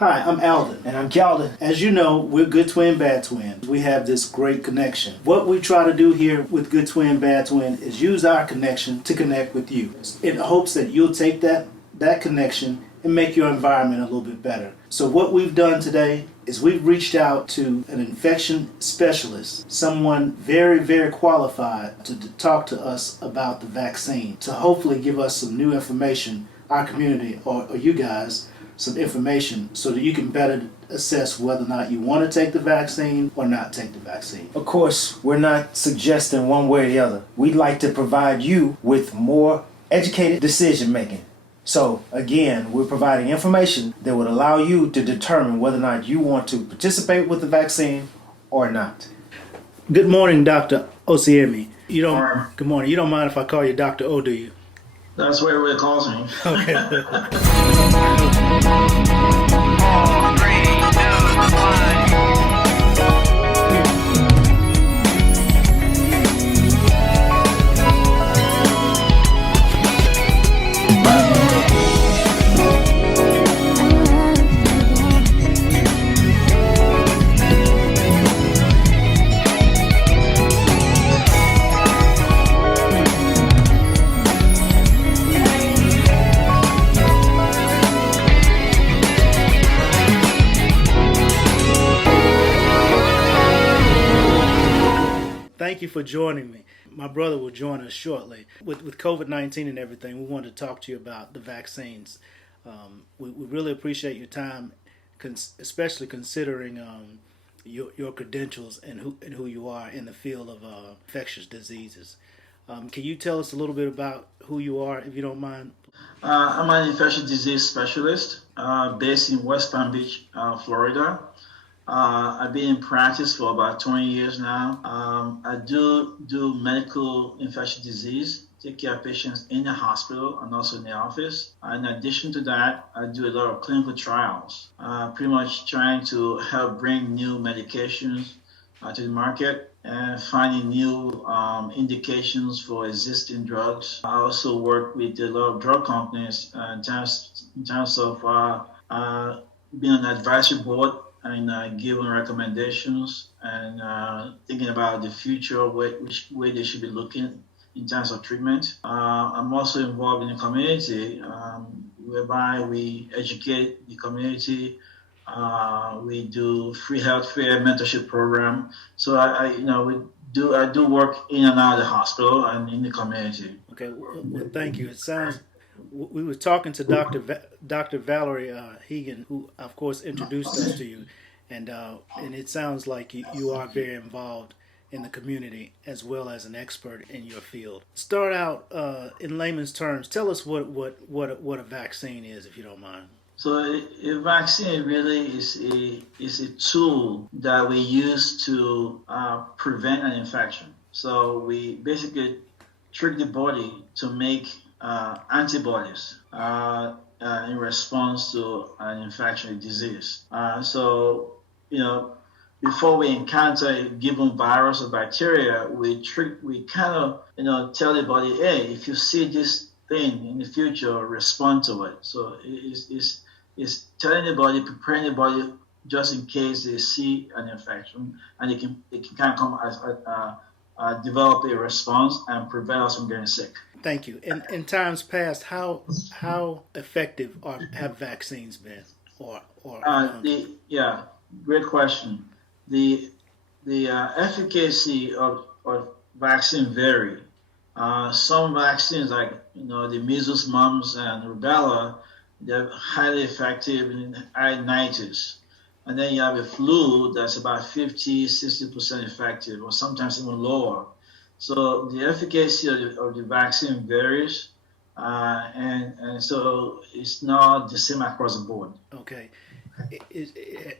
Hi, I'm Alden. And I'm Calden. As you know, we're Good Twin, Bad Twin. We have this great connection. What we try to do here with Good Twin, Bad Twin is use our connection to connect with you in hopes that you'll take that connection and make your environment a little bit better. So what we've done today is we've reached out to an infection specialist, someone very, very qualified to talk to us about the vaccine, to hopefully give us some new information, our community or you guys, some information so that you can better assess whether or not you want to take the vaccine or not take the vaccine. Of course, we're not suggesting one way or the other. We'd like to provide you with more educated decision making. So again, we're providing information that would allow you to determine whether or not you want to participate with the vaccine or not. Good morning, Dr. Osiyemi. Good morning. You don't mind if I call you Dr. O, do you? That's what everybody calls me. Okay. 4, 3, 2, 1. Thank you for joining me. My brother will join us shortly. With COVID-19 and everything, we wanted to talk to you about the vaccines. We really appreciate your time, especially considering your credentials and who you are in the field of infectious diseases. Can you tell us a little bit about who you are, if you don't mind? I'm an infectious disease specialist based in West Palm Beach, Florida. I've been in practice for about 20 years now. I do medical infectious disease, take care of patients in the hospital and also in the office. In addition to that, I do a lot of clinical trials, pretty much trying to help bring new medications to the market and finding new indications for existing drugs. I also work with a lot of drug companies in terms of being on the advisory board and giving recommendations and thinking about the future, which way they should be looking in terms of treatment. I'm also involved in the community, whereby we educate the community. We do free healthcare mentorship program. So I do work in and out of the hospital and in the community. Okay, well thank you. It sounds. We were talking to Dr. Valerie Hegan, who of course introduced us to you, and it sounds like you are very involved in the community as well as an expert in your field. Start out in layman's terms. Tell us what a vaccine is, if you don't mind. So a vaccine really is a tool that we use to prevent an infection. So we basically trick the body to make antibodies in response to an infection disease. So, before we encounter a given virus or bacteria, we kind of, tell the body, hey, if you see this thing in the future, respond to it. So it's telling the body, preparing the body just in case they see an infection, and it can kind of come as develop a response and prevent us from getting sick. Thank you. In times past, how effective have vaccines been? Great question. The efficacy of vaccine vary. Some vaccines, like the measles, mumps, and rubella, they're highly effective in high 90s. And then you have a flu that's about 50-60% effective, or sometimes even lower. So the efficacy of the vaccine varies, and so it's not the same across the board. Okay.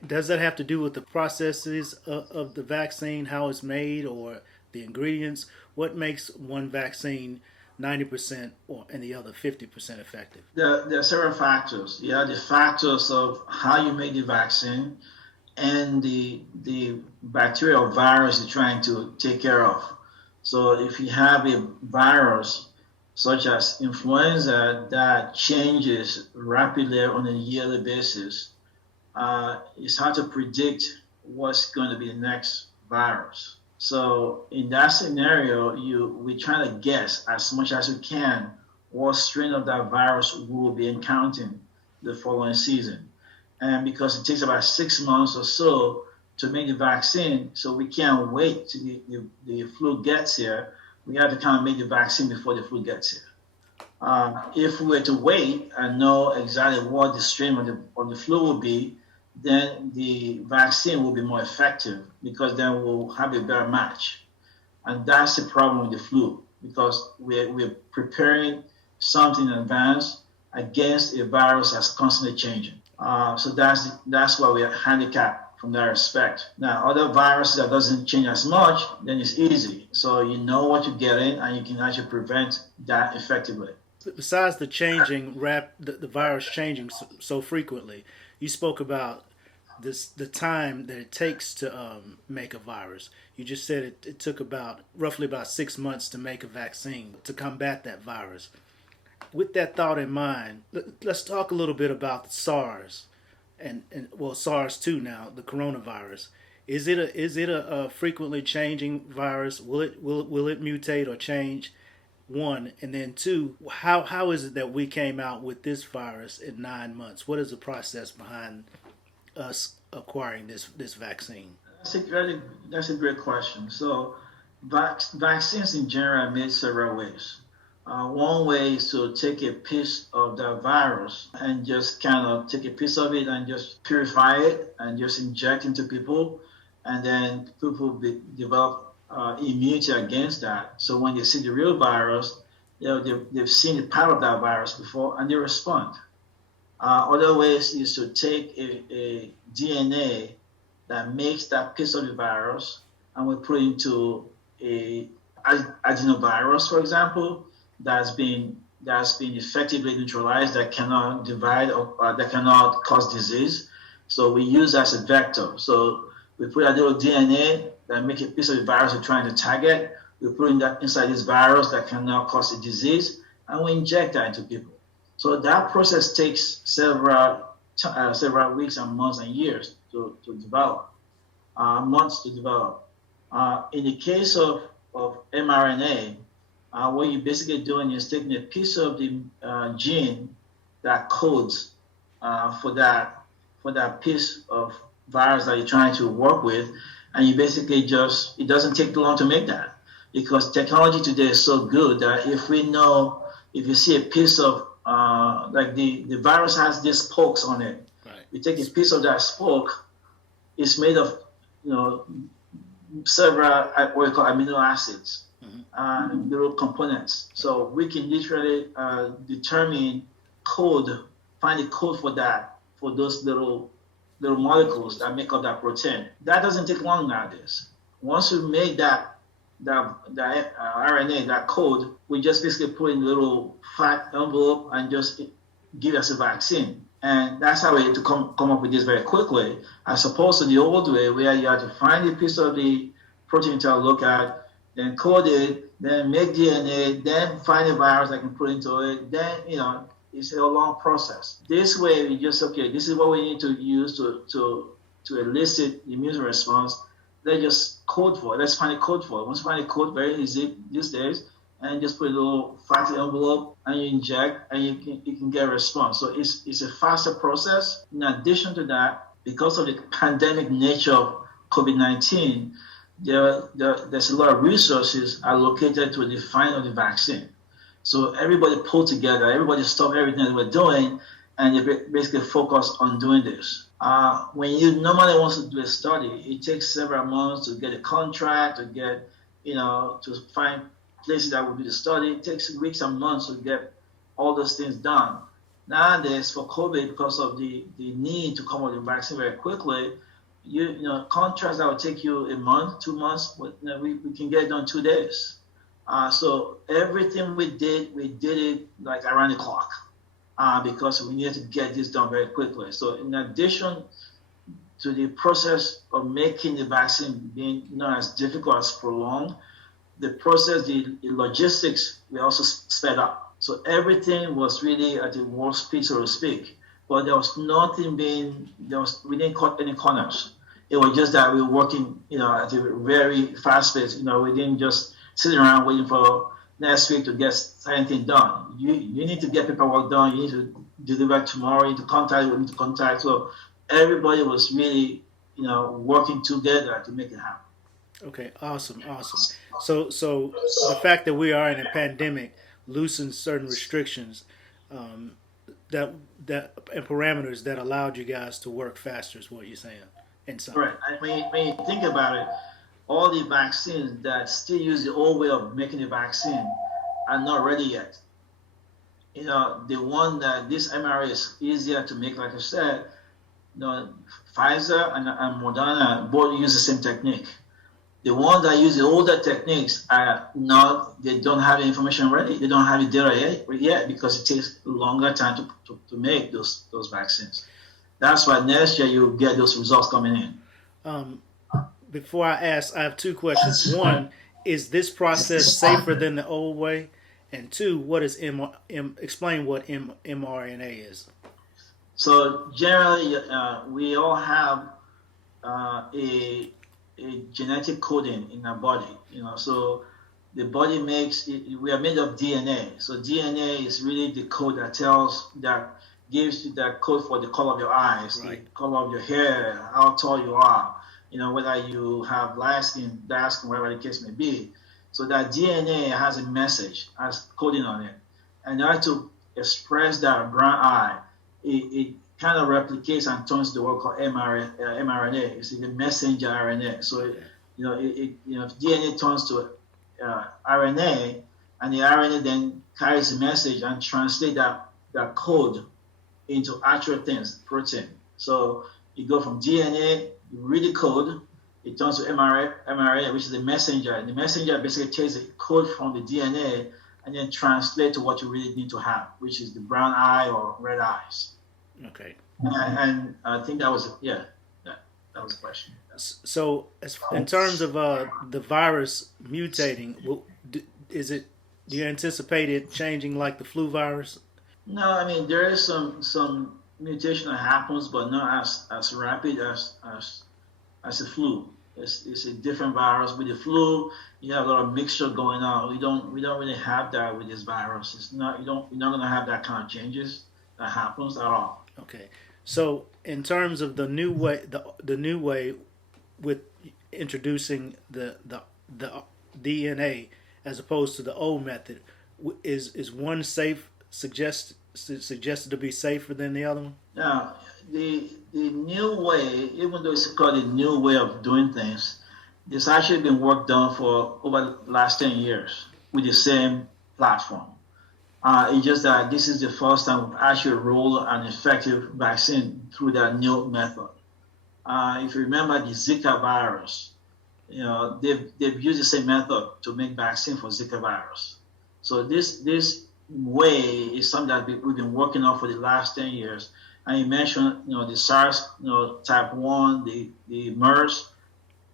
Does that have to do with the processes of the vaccine, how it's made, or the ingredients? What makes one vaccine 90% and the other 50% effective? There are several factors. You have the factors of how you make the vaccine and the bacterial virus you're trying to take care of. So if you have a virus such as influenza that changes rapidly on a yearly basis, it's hard to predict what's going to be the next virus. So in that scenario, we try to guess as much as we can what strain of that virus we will be encountering the following season. And because it takes about 6 months or so to make the vaccine, so we can't wait till the flu gets here. We have to kind of make the vaccine before the flu gets here. If we were to wait and know exactly what the strain of the flu will be, then the vaccine will be more effective because then we'll have a better match. And that's the problem with the flu, because we're preparing something in advance against a virus that's constantly changing. So that's why we are handicapped from that respect. Now, other viruses that doesn't change as much, then it's easy. So you know what you're getting, and you can actually prevent that effectively. Besides the changing, the virus changing so frequently, you spoke about the time that it takes to make a virus. You just said it took roughly about 6 months to make a vaccine to combat that virus. With that thought in mind, let's talk a little bit about SARS and SARS-2 now, the coronavirus. Is it a frequently changing virus? Will it mutate or change? One, and then two, how is it that we came out with this virus in 9 months? What is the process behind us acquiring this vaccine? That's a great question. So vaccines in general are made several ways. One way is to take a piece of the virus and just kind of take a piece of it and just purify it and just inject into people, and then people develop immunity against that. So when they see the real virus, they've seen a part of that virus before and they respond. Other ways is to take a DNA that makes that piece of the virus and we put it into a adenovirus, for example, that's been effectively neutralized, that cannot divide or that cannot cause disease. So we use that as a vector. So we put a little DNA that make a piece of the virus we're trying to target. We put that inside this virus that cannot cause a disease, and we inject that into people. So that process takes several weeks and months and years to develop, months to develop. In the case of mRNA, what you're basically doing is taking a piece of the gene that codes for that piece of virus that you're trying to work with, and you basically it doesn't take too long to make that, because technology today is so good that if you see a piece of like the virus has these spokes on it, right. You take a piece of that spoke, it's made of several what we call amino acids, little components. So we can literally find a code for those little molecules that make up that protein. That doesn't take long nowadays. Once we make that RNA, that code, we just basically put in a little fat envelope and just give us a vaccine. And that's how we had to come up with this very quickly, as opposed to the old way where you had to find a piece of the protein to look at, then code it, then make DNA, then find a virus that can put into it. Then, it's a long process. This way, we just, this is what we need to use to elicit the immune response. Let's just code for it. Let's find a code for it. Once you find a code, very easy these days, and just put a little fatty envelope and you inject, and you can get a response. So it's a faster process. In addition to that, because of the pandemic nature of COVID-19, there's a lot of resources allocated to the find of the vaccine. So everybody pulled together, everybody stopped everything that we're doing, and they basically focus on doing this. When you normally want to do a study, it takes several months to get a contract, to get, to find places that will do the study. It takes weeks and months to get all those things done. Nowadays, for COVID, because of the need to come up with a vaccine very quickly, contracts that would take you a month, 2 months, we can get it done 2 days. So everything we did it like around the clock because we needed to get this done very quickly. So in addition to the process of making the vaccine being not as difficult as prolonged, the process, the logistics, we also sped up. So everything was really at the warp speed, so to speak. but there was nothing we didn't cut any corners. It was just that we were working, at a very fast pace. We didn't just sit around waiting for next week to get anything done. You need to get paperwork done. You need to deliver tomorrow. You need to contact. We need to contact. So everybody was really, working together to make it happen. Okay, awesome. So the fact that we are in a pandemic loosens certain restrictions that and parameters that allowed you guys to work faster is what you're saying. Right. And when you think about it, all the vaccines that still use the old way of making the vaccine are not ready yet. The one that this mRNA is easier to make, like I said, Pfizer and Moderna both use the same technique. The ones that use the older techniques they don't have the information ready. They don't have the data yet because it takes a longer time to make those vaccines. That's why next year you'll get those results coming in. Before I ask, I have two questions. One, is this process safer than the old way? And two, what is explain what mRNA is? So generally, we all have a genetic coding in our body. So the body we are made of DNA. So DNA is really the code that gives you that code for the color of your eyes, right, the color of your hair, how tall you are, whether you have light skin, dark skin, whatever the case may be. So that DNA has a message, has coding on it. And in order to express that brown eye, it kind of replicates and turns to what called mRNA. It's the messenger RNA. So, if DNA turns to RNA, and the RNA then carries the message and translate that code into actual things, protein. So you go from DNA, you read the code, it turns to mRNA, which is the messenger. And the messenger basically takes the code from the DNA and then translate to what you really need to have, which is the brown eye or red eyes. Okay. And I think that was that was the question. So, in terms of the virus mutating, do you anticipate it changing like the flu virus? No, I mean there is some mutation that happens, but not as rapid as the flu. It's a different virus. With the flu, you have a lot of mixture going on. We don't really have that with this virus. It's not you're not gonna have that kind of changes that happens at all. Okay. So in terms of the new way, the new way with introducing the DNA as opposed to the old method, is one suggested to be safer than the other one? Now, the new way, even though it's called a new way of doing things, it's actually been work done for over the last 10 years with the same platform. It's just that this is the first time we've actually rolled an effective vaccine through that new method. If you remember the Zika virus, they've used the same method to make vaccine for Zika virus. So this way is something that we've been working on for the last 10 years. And you mentioned, the SARS, type 1, the MERS.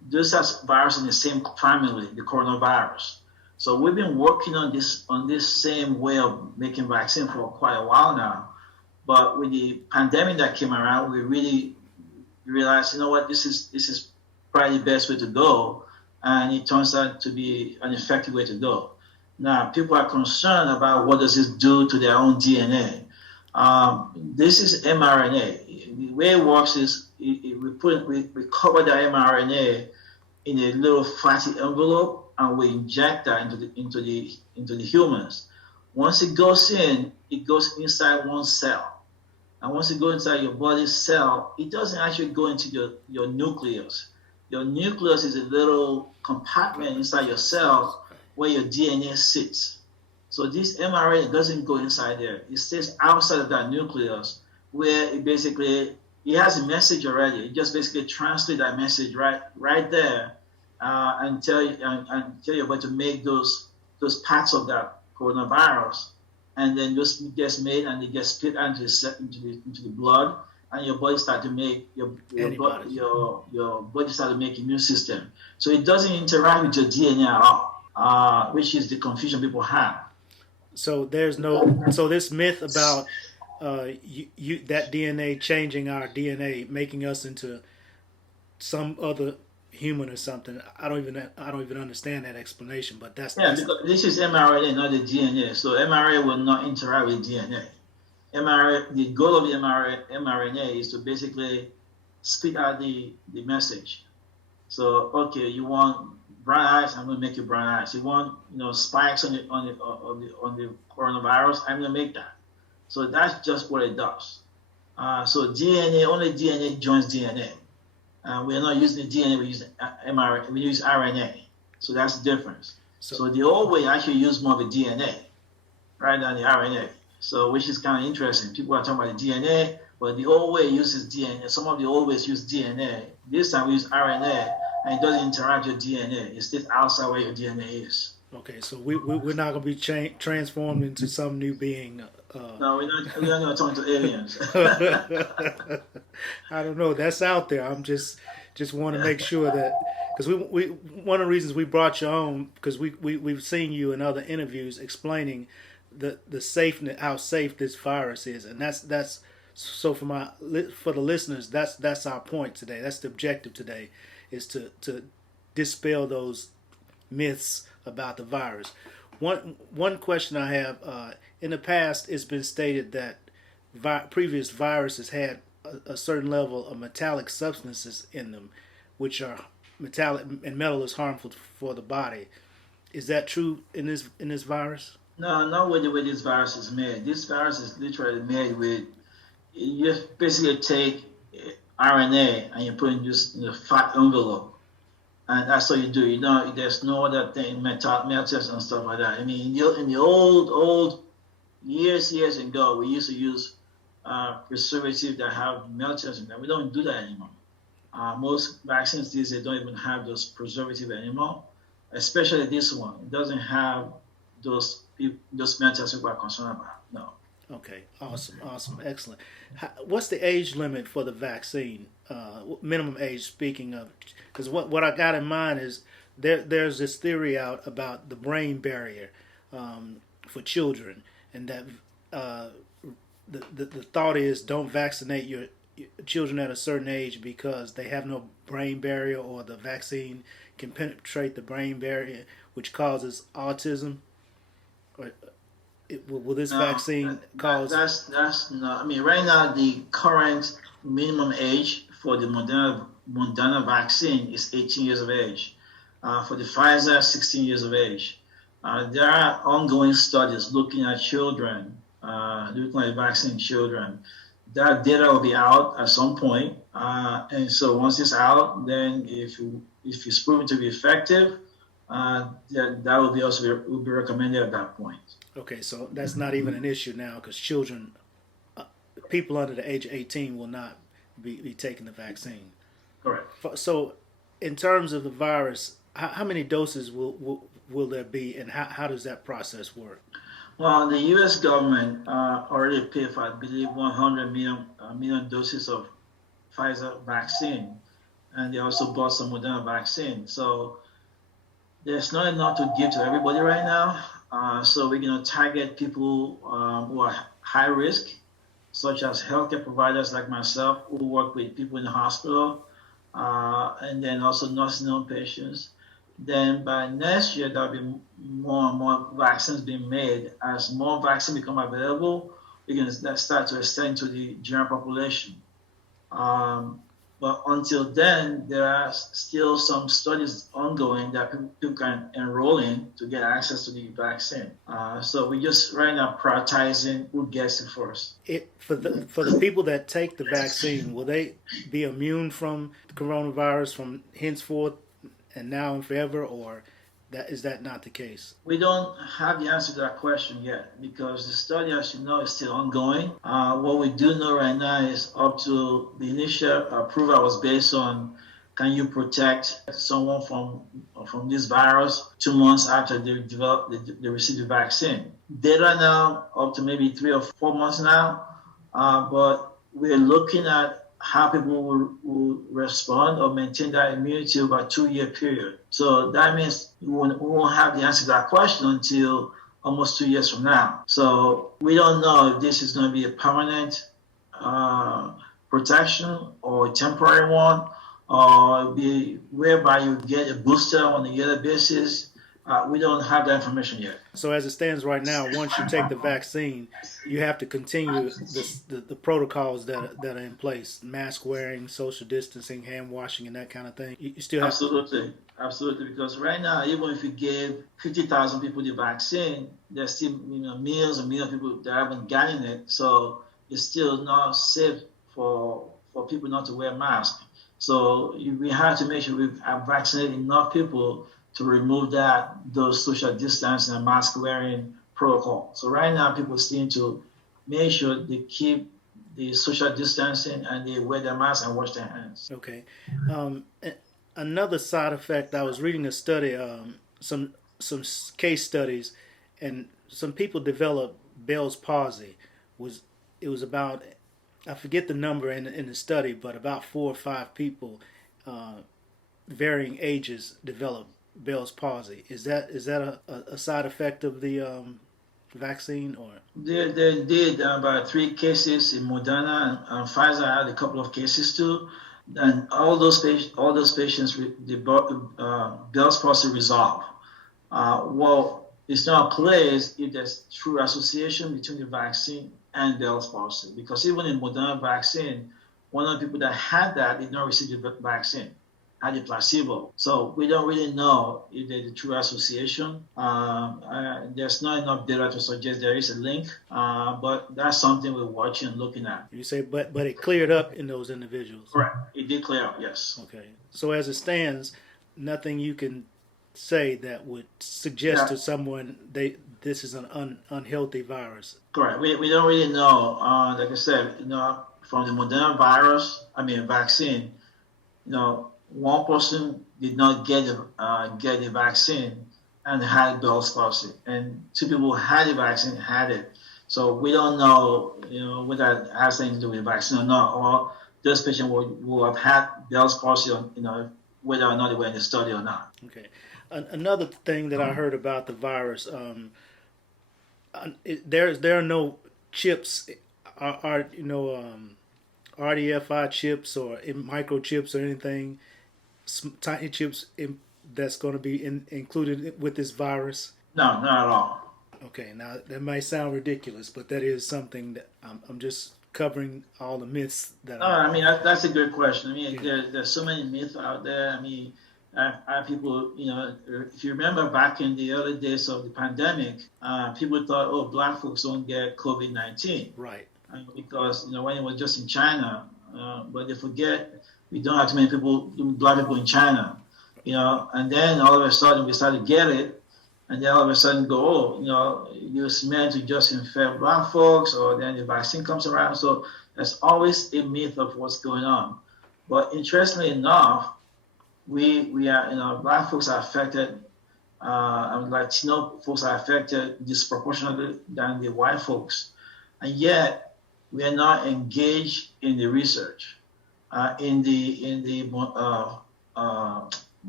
Those are viruses in the same family, the coronavirus. So we've been working on this same way of making vaccine for quite a while now. But with the pandemic that came around, we really realized, this is probably the best way to go. And it turns out to be an effective way to go. Now, people are concerned about what does this do to their own DNA. This is mRNA. The way it works is we cover the mRNA in a little fatty envelope, and we inject that into the humans. Once it goes inside one cell. And once it goes inside your body's cell, it doesn't actually go into your nucleus. Your nucleus is a little compartment inside your cell where your DNA sits. So this mRNA doesn't go inside there. It stays outside of that nucleus where it has a message already. It just basically translates that message right there and tell your body to make those parts of that coronavirus, and then those gets made and it gets split into the blood, and your body start to make your body start to make immune system. So it doesn't interact with your DNA at all, which is the confusion people have. So this myth about that DNA changing our DNA, making us into some other human or something. I don't even understand that explanation, but Yeah, because this is mRNA, not the DNA. So mRNA will not interact with DNA. mRNA, the goal of the mRNA is to basically spit out the message. So okay, you want brown eyes, I'm gonna make you brown eyes. You want spikes on the coronavirus, I'm gonna make that. So that's just what it does. So only DNA joins DNA. We're not using the DNA, we use mRNA, we use RNA. So that's the difference. So the old way actually use more of the DNA rather than the RNA. So which is kind of interesting. People are talking about the DNA, but the old way uses DNA. Some of the old ways use DNA. This time we use RNA, and it doesn't interact with DNA. It stays outside where your DNA is. Okay, so we're not going to be transformed into some new being. No, we're not going to turn to aliens. I don't know. That's out there. I'm just want to make sure that, because we one of the reasons we brought you on, because we've seen you in other interviews explaining the safeness, how safe this virus is, and that's so for the listeners, that's our point today. That's the objective today, is to dispel those myths about the virus. One question I have, in the past, it's been stated that previous viruses had a certain level of metallic substances in them, which are metallic, and metal is harmful for the body. Is that true in this virus? No, not with the way this virus is made. This virus is literally made with, you basically take RNA and you put it in just in a fat envelope. And that's what you do. There's no other thing, metals and stuff like that. I mean, in the old years ago, we used to use preservatives that have melters in them. We don't do that anymore. Most vaccines these days don't even have those preservatives anymore, especially this one. It doesn't have those melters people are concerned about. No. Okay, awesome, excellent. What's the age limit for the vaccine? Minimum age, speaking of, because what I got in mind is there's this theory out about the brain barrier for children, and that the thought is don't vaccinate your children at a certain age because they have no brain barrier, or the vaccine can penetrate the brain barrier, which causes autism. Or will this vaccine cause? That's not. I mean, right now the current minimum age for the Moderna vaccine is 18 years of age. For the Pfizer, 16 years of age. There are ongoing studies looking at children, looking at vaccine children. That data will be out at some point, and so once it's out, then if it's proven to be effective, that will be recommended at that point. Okay, so that's not even an issue now, because children, people under the age of 18 will not be taking the vaccine. Correct. So in terms of the virus, how many doses will there be, and how does that process work? Well, the U.S. government already paid for, I believe, 100 million doses of Pfizer vaccine, and they also bought some Moderna vaccine. So there's not enough to give to everybody right now. So we're going to target people who are high risk, such as healthcare providers like myself who work with people in the hospital, and then also nursing home patients. Then by next year, there'll be more and more vaccines being made. As more vaccines become available, we can start to extend to the general population. But until then, there are still some studies ongoing that people can enroll in to get access to the vaccine. So we just right now prioritizing who gets it first. For the people that take the vaccine, will they be immune from the coronavirus from henceforth and now and forever, or is that not the case? We don't have the answer to that question yet, because the study, as you know, is still ongoing. What we do know right now is up to the initial approval was based on, can you protect someone from this virus 2 months after they receive the vaccine? Data now up to maybe 3 or 4 months now, but we're looking at how people will respond or maintain that immunity over a 2-year period. So that means we won't have the answer to that question until almost 2 years from now. So we don't know if this is going to be a permanent protection or a temporary one, or be whereby you get a booster on a yearly basis. We don't have that information yet. So as it stands right now, once you take the vaccine, you have to continue the protocols that are in place: mask wearing, social distancing, hand washing, and that kind of thing. You still have Absolutely. Because right now, even if you gave 50,000 people the vaccine, there's still millions and millions of people that haven't gotten it. So it's still not safe for people not to wear masks. So we have to make sure we have vaccinated enough people to remove those social distancing and mask wearing protocol. So right now, people still need to make sure they keep the social distancing and they wear their mask and wash their hands. Okay. Another side effect, I was reading a study, some case studies, and some people developed Bell's palsy. It was about, I forget the number in the study, but about 4 or 5 people, varying ages, developed Bell's palsy. Is that a side effect of the vaccine, or? They did about 3 cases in Moderna, and Pfizer had a couple of cases too. And all those patients, the Bell's palsy resolved. Well, it's not clear if there's true association between the vaccine and Bell's palsy, because even in Moderna vaccine, one of the people that had that did not receive the vaccine, had a placebo. So we don't really know if there's a true association. There's not enough data to suggest there is a link, but that's something we're watching and looking at. You say, but it cleared up in those individuals. Correct. It did clear up, yes. Okay. So as it stands, nothing you can say that would suggest to someone this is an unhealthy virus. Correct. We don't really know. Like I said, from the Moderna vaccine, one person did not get the vaccine and had Bell's palsy, and 2 people who had the vaccine had it. So we don't know, whether it has anything to do with the vaccine or not, or those patients will have had Bell's palsy, whether or not they were in the study or not. Okay. Another thing that I heard about the virus, there are no chips, RDFI chips or microchips or anything, tiny chips that's going to be included with this virus? No, not at all. Okay, now that might sound ridiculous, but that is something that I'm just covering all the myths that. That's a good question. There's so many myths out there. People, if you remember back in the early days of the pandemic, people thought, black folks don't get COVID-19. Right. Because, when it was just in China, but they forget we don't have too many black people in China, and then all of a sudden we started to get it, and then all of a sudden go, it's meant to just infect black folks, or then the vaccine comes around. So there's always a myth of what's going on. But interestingly enough, we are, black folks are affected, Latino folks are affected disproportionately than the white folks, and yet we are not engaged in the research.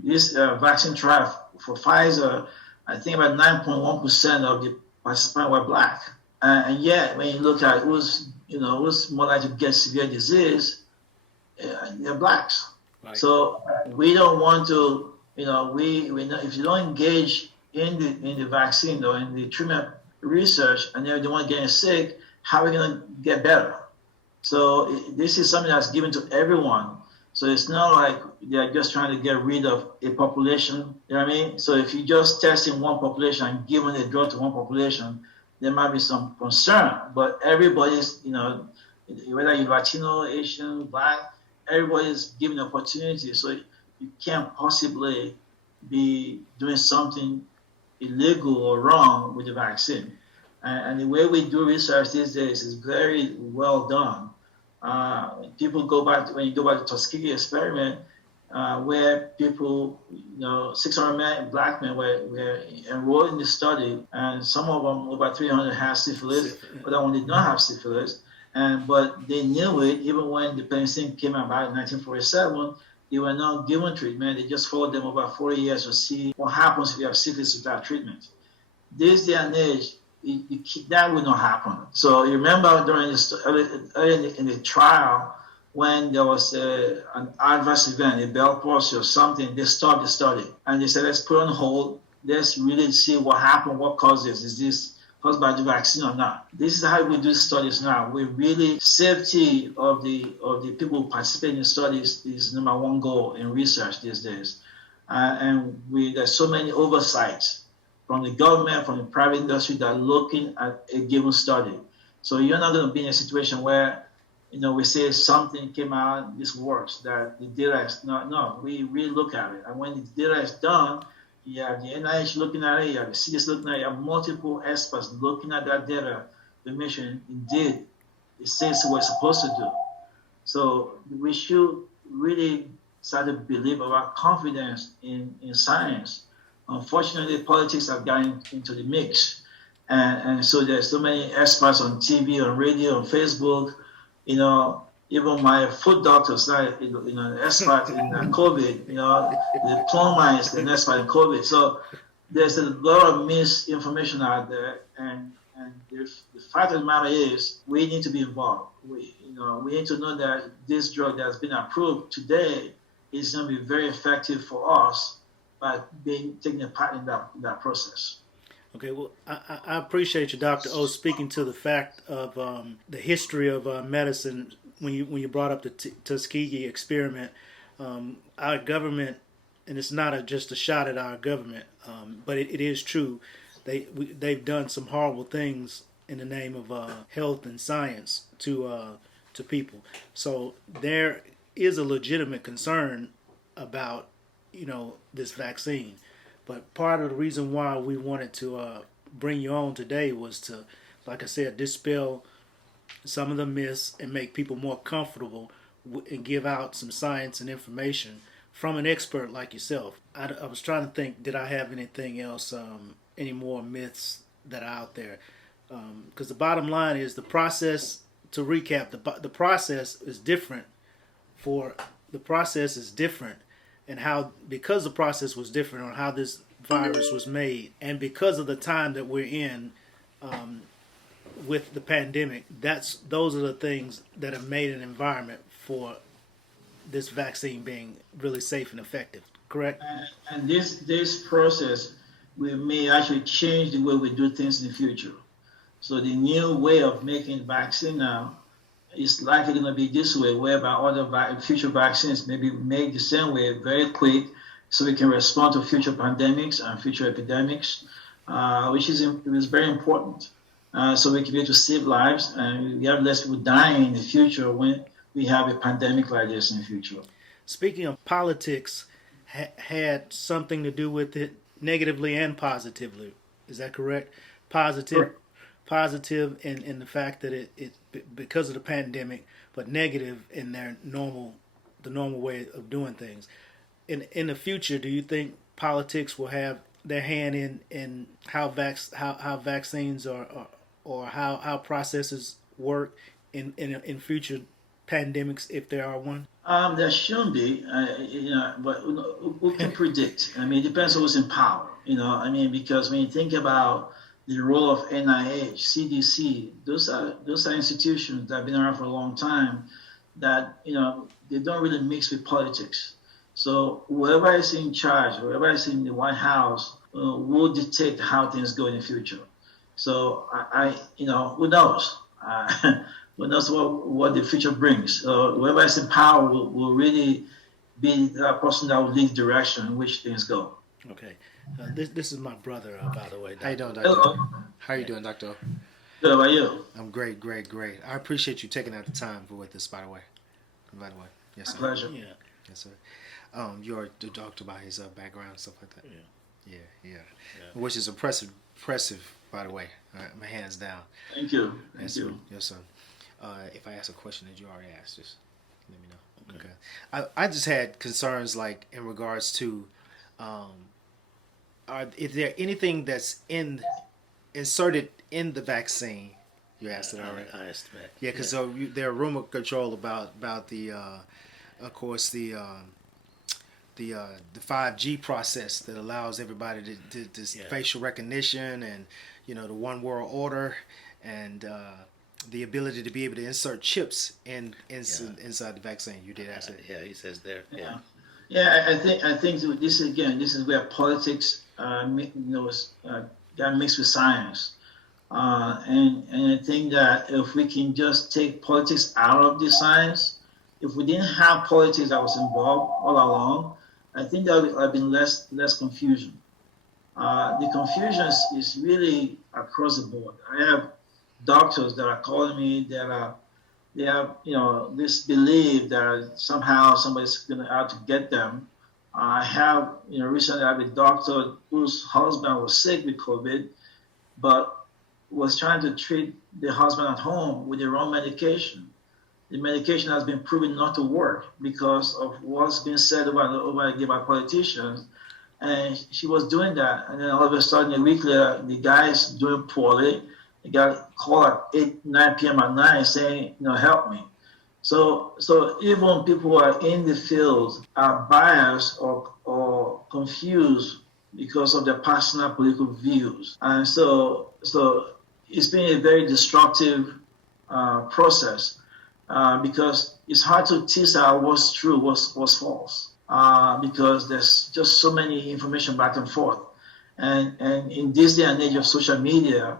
This vaccine trial for Pfizer, I think about 9.1% of the participants were black, and yet when you look at who's more likely to get severe disease, they're blacks. Right. So we don't want to, if you don't engage in the vaccine or in the treatment research, and then they want to get sick, how are we going to get better? So this is something that's given to everyone. So it's not like they're just trying to get rid of a population. You know what I mean? So if you just test in one population and giving a drug to one population, there might be some concern. But everybody's, whether you're Latino, Asian, Black, everybody's given opportunity. So you can't possibly be doing something illegal or wrong with the vaccine. And the way we do research these days is very well done. People go back when you go back to Tuskegee experiment, where people, 600 black men were enrolled in the study, and some of them, about 300, had syphilis, but that one did not have syphilis. But they knew it even when the penicillin came about in 1947. They were not given treatment. They just followed them over 40 years to see what happens if you have syphilis without treatment. This day and age, that will not happen. So you remember during early in the trial, when there was an adverse event, a bell palsy or something, they stopped the study and they said, let's put on hold. Let's really see what happened, what caused this. Is this caused by the vaccine or not? This is how we do studies now. We really safety of the people who participate in studies is number one goal in research these days. And there's so many oversights from the government, from the private industry that are looking at a given study. So you're not going to be in a situation where, we say something came out, this works, that the data is not, no, we really look at it. And when the data is done, you have the NIH looking at it, you have the CDC looking at it, you have multiple experts looking at that data to make sure indeed it says what it's supposed to do. So we should really start to believe about confidence in science. Unfortunately, politics have gotten into the mix. And so there's so many experts on TV, on radio, on Facebook. Even my foot doctors, expert in COVID. The plumber is an expert in COVID. So there's a lot of misinformation out there, and the fact of the matter is we need to be involved. We need to know that this drug that has been approved today is going to be very effective for us by taking a part in that process. Okay, well, I appreciate you, Dr. O, speaking to the fact of the history of medicine. When you brought up the Tuskegee experiment, our government, and it's not just a shot at our government, but it is true. They've done some horrible things in the name of health and science to people. So there is a legitimate concern about this vaccine. But part of the reason why we wanted to bring you on today was to, like I said, dispel some of the myths and make people more comfortable and give out some science and information from an expert like yourself. I was trying to think, did I have anything else, any more myths that are out there? Because the bottom line is the process, to recap, the process is different and how, because the process was different on how this virus was made, and because of the time that we're in with the pandemic, those are the things that have made an environment for this vaccine being really safe and effective. Correct? And this process may actually change the way we do things in the future. So the new way of making vaccine now is likely going to be this way, whereby other future vaccines may be made the same way, very quick, so we can respond to future pandemics and future epidemics, which is very important. So we can be able to save lives, and we have less people dying in the future when we have a pandemic like this in the future. Speaking of politics, had something to do with it negatively and positively. Is that correct? Positive in the fact that it because of the pandemic, but negative in the normal way of doing things. In the future, do you think politics will have their hand in how vaccines or how processes work in future pandemics, if there are one? There shouldn't be, but who can predict? I mean, it depends on who's in power. Because when you think about the role of NIH, CDC, those are institutions that have been around for a long time that, they don't really mix with politics. So whoever is in charge, whoever is in the White House, will dictate how things go in the future. So who knows? Who knows what the future brings? Whoever is in power will really be that person that will lead the direction in which things go. Okay. This is my brother, by the way. How you doing, Doctor? Hello. How you doing, Doctor? Good, how about you? I'm great. I appreciate you taking out the time with us, by the way. Yes, sir. My pleasure. Yeah. Yes, sir. You are the doctor about his background and stuff like that. Yeah. Which is impressive, by the way. My hands down. Thank you. Yes, sir. If I ask a question that you already asked, just let me know. Okay. I just had concerns like in regards to, is there anything that's inserted in the vaccine? You asked it already. I asked that. Yeah, because there are rumor control about the, of course, the the 5G process that allows everybody to this facial recognition and the one world order and the ability to be able to insert chips inside the vaccine. You did ask it. Yeah, he says there. I think this is where politics got mixed with science. And I think that if we can just take politics out of the science, if we didn't have politics that was involved all along, I think there would have been less confusion. The confusion is really across the board. I have doctors that are calling me that they have this belief that somehow somebody's going to out to get them. I have recently I have a doctor whose husband was sick with COVID, but was trying to treat the husband at home with the wrong medication. The medication has been proven not to work because of what's been said over again by politicians. And she was doing that. And then all of a sudden, a week later, the guy is doing poorly. He got called at 8, 9 p.m. at night saying, help me. So even people who are in the field are biased or confused because of their personal political views. And so it's been a very destructive process because it's hard to tease out what's true, what's false, because there's just so many information back and forth. And in this day and age of social media,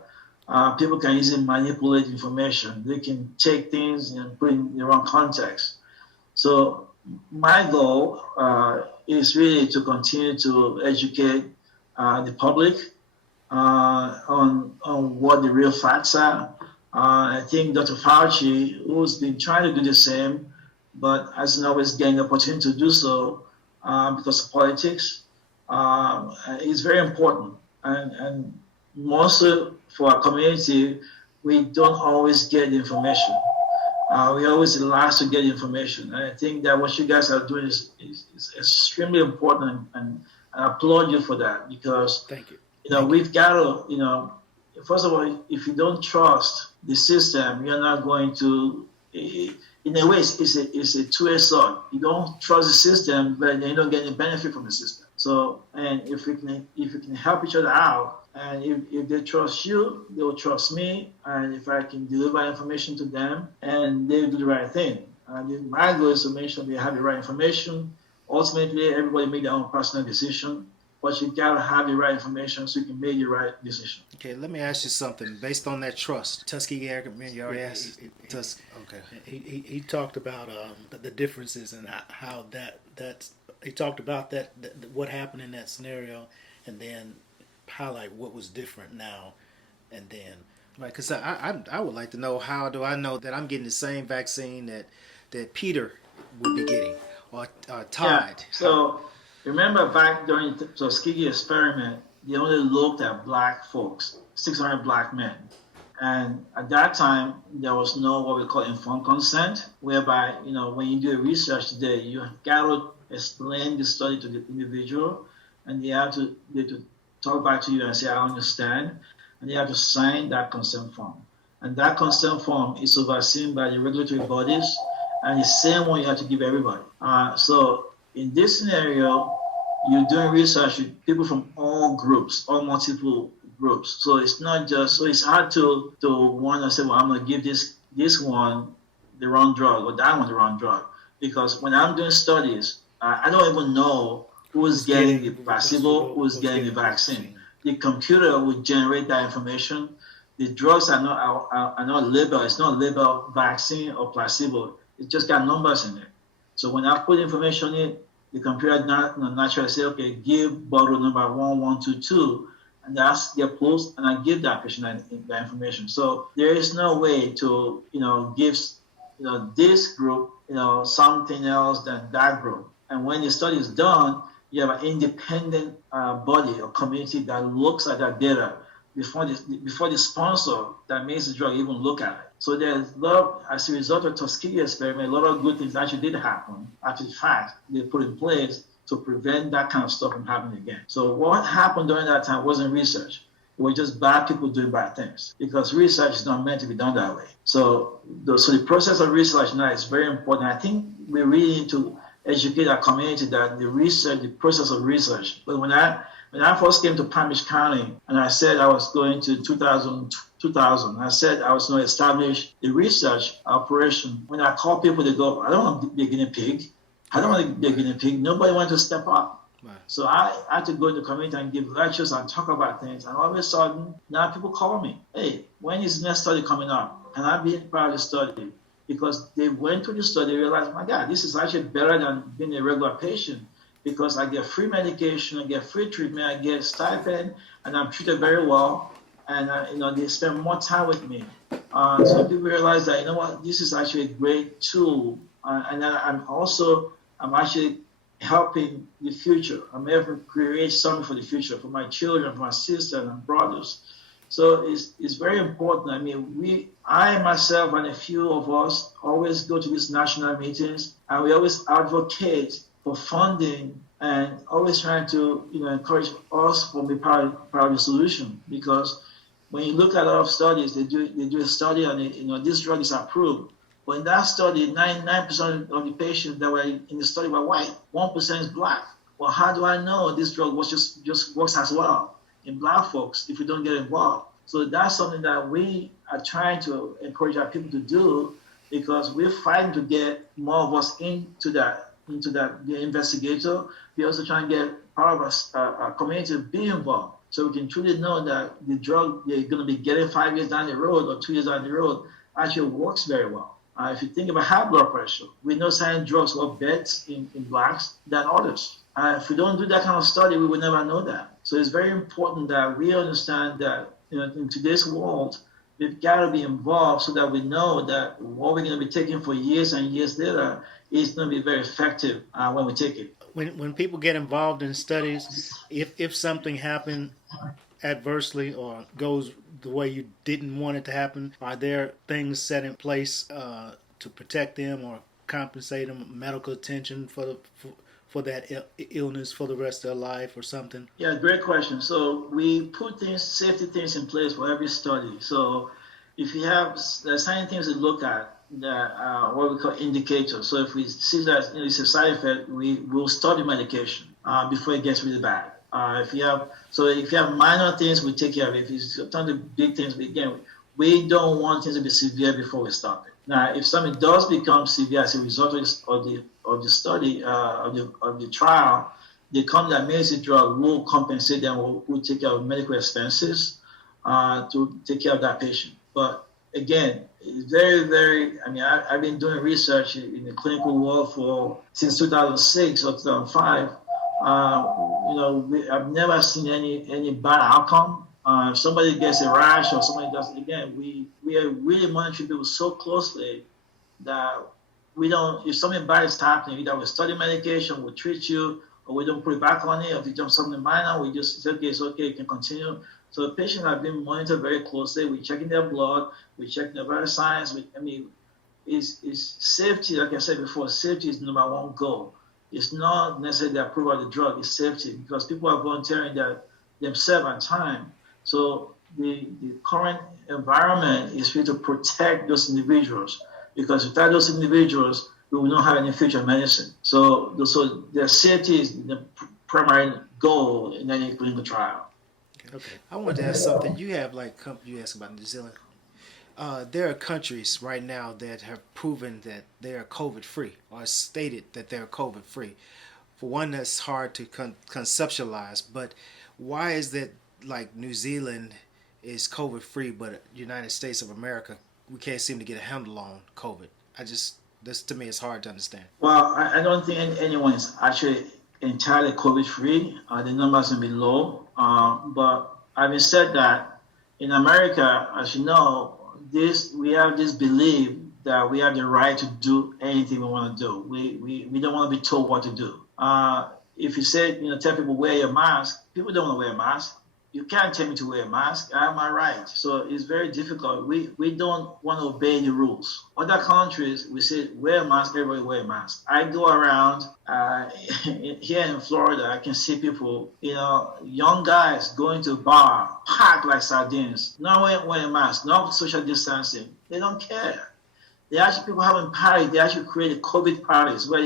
people can easily manipulate information. They can take things and put it in the wrong context. So my goal is really to continue to educate the public on what the real facts are. I think Dr. Fauci, who's been trying to do the same, but hasn't always getting the opportunity to do so because of politics, is very important. And mostly for our community, we don't always get the information. We always the last to get information. And I think that what you guys are doing is extremely important, and I applaud you for that, because Thank you. We've got to, first of all, if you don't trust the system, you're not going to, in a way, it's a two-edged sword. You don't trust the system, but then you don't get any benefit from the system. So, and if we can help each other out, and if they trust you, they will trust me, and if I can deliver information to them, and they do the right thing. My goal is to make sure they have the right information. Ultimately, everybody make their own personal decision, but you gotta have the right information so you can make the right decision. Okay, let me ask you something. Based on that trust, Tuskegee Airmen, you already asked. Okay. He talked about the differences and how that's he talked about that what happened in that scenario, and then highlight what was different now, and then Right, because I would like to know, how do I know that I'm getting the same vaccine that Peter would be getting, or Todd? Yeah. So remember back during the Tuskegee experiment, they only looked at black folks, 600 black men. And at that time, there was no what we call informed consent, whereby, when you do research today, you got to explain the study to the individual, and they have to talk back to you and say, I understand, and they have to sign that consent form. And that consent form is overseen by the regulatory bodies, and the same one you have to give everybody. So in this scenario, you're doing research with people from all groups, all multiple groups. So it's not just, so it's hard to want to say, well, I'm going to give this one the wrong drug, or that one the wrong drug. Because when I'm doing studies, I don't even know who's getting the placebo, who's getting the vaccine. The computer will generate that information. The drugs are not labeled. It's not labeled vaccine or placebo. It's just got numbers in it. So when I put information in, the computer naturally say, okay, give bottle number 1122, and that's their pulse, and I give that patient that information. So there is no way to give this group something else than that group. And when the study is done, you have an independent body or community that looks at that data before the sponsor that makes the drug even look at it. So there's a lot, as a result of Tuskegee experiment, a lot of good things actually did happen after the fact they put in place to prevent that kind of stuff from happening again. So what happened during that time wasn't research. It was just bad people doing bad things, because research is not meant to be done that way. So the process of research now is very important. I think we really need to educate our community that the process of research. But when I first came to Palm Beach County and I said I was going to 2000, I said I was going to establish the research operation. When I call people, they go, I don't want to be a guinea pig. I don't want to be a guinea pig. Nobody wanted to step up. Right. So I had to go to the community and give lectures and talk about things. And all of a sudden, now people call me, hey, when is the next study coming up? Can I be part of the study? Because they went through the study, realized, my God, this is actually better than being a regular patient, because I get free medication, I get free treatment, I get stipend, and I'm treated very well. And they spend more time with me. So people realize that, this is actually a great tool. And then I'm actually helping the future. I'm able to create something for the future, for my children, for my sisters and brothers. So it's very important. I mean, I myself and a few of us always go to these national meetings, and we always advocate for funding and always trying to encourage us to be part of the solution. Because when you look at a lot of studies, they do a study on this drug is approved. But in that study, 99% of the patients that were in the study were white, 1% is black. Well, how do I know this drug just works as well in black folks if we don't get involved? So that's something that we are trying to encourage our people to do, because we're fighting to get more of us into the investigator. We're also trying to get part of our community to be involved, so we can truly know that the drug they're going to be getting 5 years down the road or 2 years down the road actually works very well. If you think about high blood pressure, we know certain drugs work better in blacks than others. If we don't do that kind of study, we will never know that. So it's very important that we understand that in today's world, we've got to be involved so that we know that what we're going to be taking for years and years later is going to be very effective when we take it. When people get involved in studies, if something happened adversely or goes the way you didn't want it to happen, are there things set in place to protect them or compensate them, medical attention for that illness for the rest of their life or something? Yeah, great question. So we put safety things in place for every study. So if you have, there's certain things to look at that what we call indicators. So if we see that it's a side effect, we will stop the medication before it gets really bad. If you have minor things, we take care of it. If it's some of the big things, we don't want things to be severe before we stop it. Now, if something does become severe as a result of the study of the trial, the company that makes the drug will compensate them. Will take care of medical expenses to take care of that patient. But again, it's very, very. I mean, I've been doing research in the clinical world since 2006 or 2005. I've never seen any bad outcome. If somebody gets a rash or somebody does it again, we are really monitoring people so closely that we don't. If something bad is happening, either we study medication, we treat you, or we don't put it back on it. Or if it's something minor, we just say, okay, it's okay, you can continue. So the patients have been monitored very closely. We're checking their blood, we're checking their vital signs. Is safety, like I said before, safety is the number one goal. It's not necessarily the approval of the drug, it's safety, because people are volunteering themselves and time. So the current environment is here to protect those individuals, because without those individuals, we will not have any future medicine. So their safety is the primary goal in any clinical trial. Okay. I wanted to ask something. You have you asked about New Zealand. There are countries right now that have proven that they are COVID-free or stated that they're COVID-free. For one, that's hard to conceptualize, but why is that like New Zealand is COVID-free, but United States of America, we can't seem to get a handle on COVID? This to me is hard to understand. Well, I don't think anyone is actually entirely COVID-free. The numbers will be low. But having said that, in America, as you know, we have this belief that we have the right to do anything we want to do. We don't want to be told what to do. If you say, tell people wear your mask, people don't want to wear a mask. You can't tell me to wear a mask. I have my right. So it's very difficult. We don't want to obey the rules. Other countries, we say wear a mask, everybody wear a mask. I go around here in Florida, I can see people, young guys going to a bar, packed like sardines, not wearing a mask, not social distancing. They don't care. People having parties. They actually create COVID parties where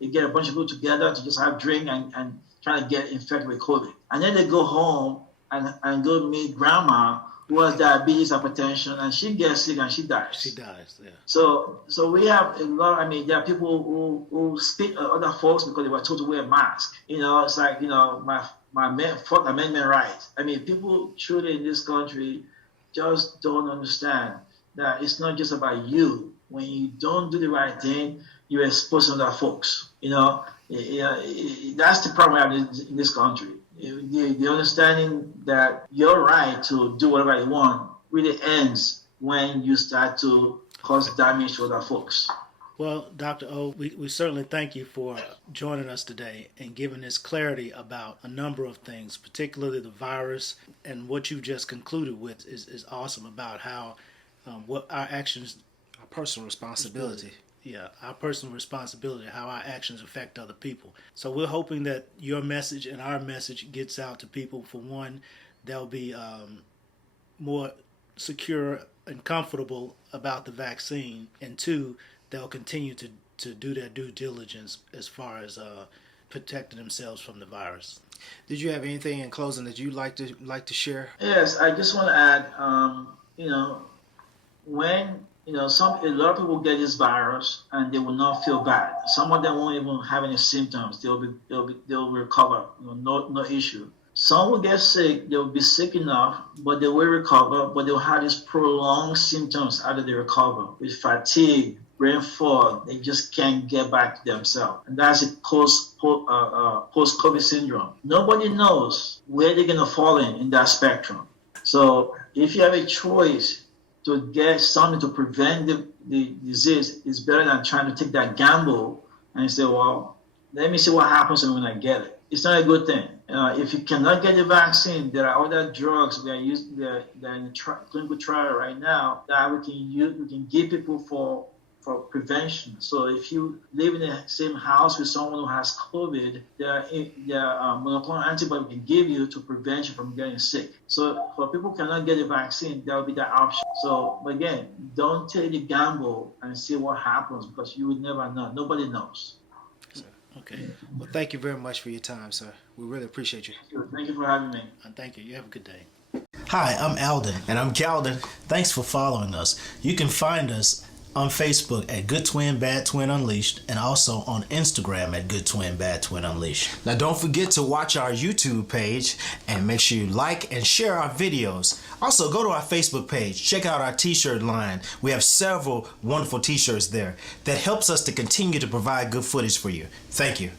they they get a bunch of people together to just have drink and try to get infected with COVID. And then they go home and go meet grandma who has diabetes, hypertension, and she gets sick and she dies. She dies, yeah. So we have a lot. I mean, there are people who speak to other folks because they were told to wear a mask. You know, it's like, you know, my Fourth Amendment rights. I mean, people truly in this country just don't understand that it's not just about you. When you don't do the right thing, you're exposed to other folks. You know, that's the problem we have in this country. The understanding that your right to do whatever you want really ends when you start to cause damage to other folks. Well, Dr. O, we certainly thank you for joining us today and giving us clarity about a number of things, particularly the virus. And what you just concluded with is awesome about how what our actions, our personal responsibility. Yeah, our personal responsibility, how our actions affect other people. So we're hoping that your message and our message gets out to people. For one, they'll be more secure and comfortable about the vaccine. And two, they'll continue to do their due diligence as far as protecting themselves from the virus. Did you have anything in closing that you'd like to share? Yes, I just want to add, you know, when a lot of people get this virus and they will not feel bad. Some of them won't even have any symptoms. They'll recover. No issue. Some will get sick. They'll be sick enough, but they will recover. But they'll have these prolonged symptoms after they recover, with fatigue, brain fog. They just can't get back to themselves, and that's a post-COVID syndrome. Nobody knows where they're gonna fall in that spectrum. So if you have a choice to get something to prevent the disease, is better than trying to take that gamble and say, well, let me see what happens when I get it. It's not a good thing. If you cannot get the vaccine, there are other drugs that are in the clinical trial right now that we can give people for prevention. So if you live in the same house with someone who has COVID, there are monoclonal antibodies we can give you to prevent you from getting sick. So for people who cannot get the vaccine, there will be that option. So again, don't take the gamble and see what happens, because you would never know. Nobody knows. Okay. Well, thank you very much for your time, sir. We really appreciate you. Thank you for having me. Thank you. You have a good day. Hi, I'm Alden. And I'm Calden. Thanks for following us. You can find us on Facebook at Good Twin Bad Twin Unleashed, and also on Instagram at Good Twin Bad Twin Unleashed. Now don't forget to watch our YouTube page and make sure you like and share our videos. Also go to our Facebook page, check out our t-shirt line. We have several wonderful t-shirts there that helps us to continue to provide good footage for you. Thank you.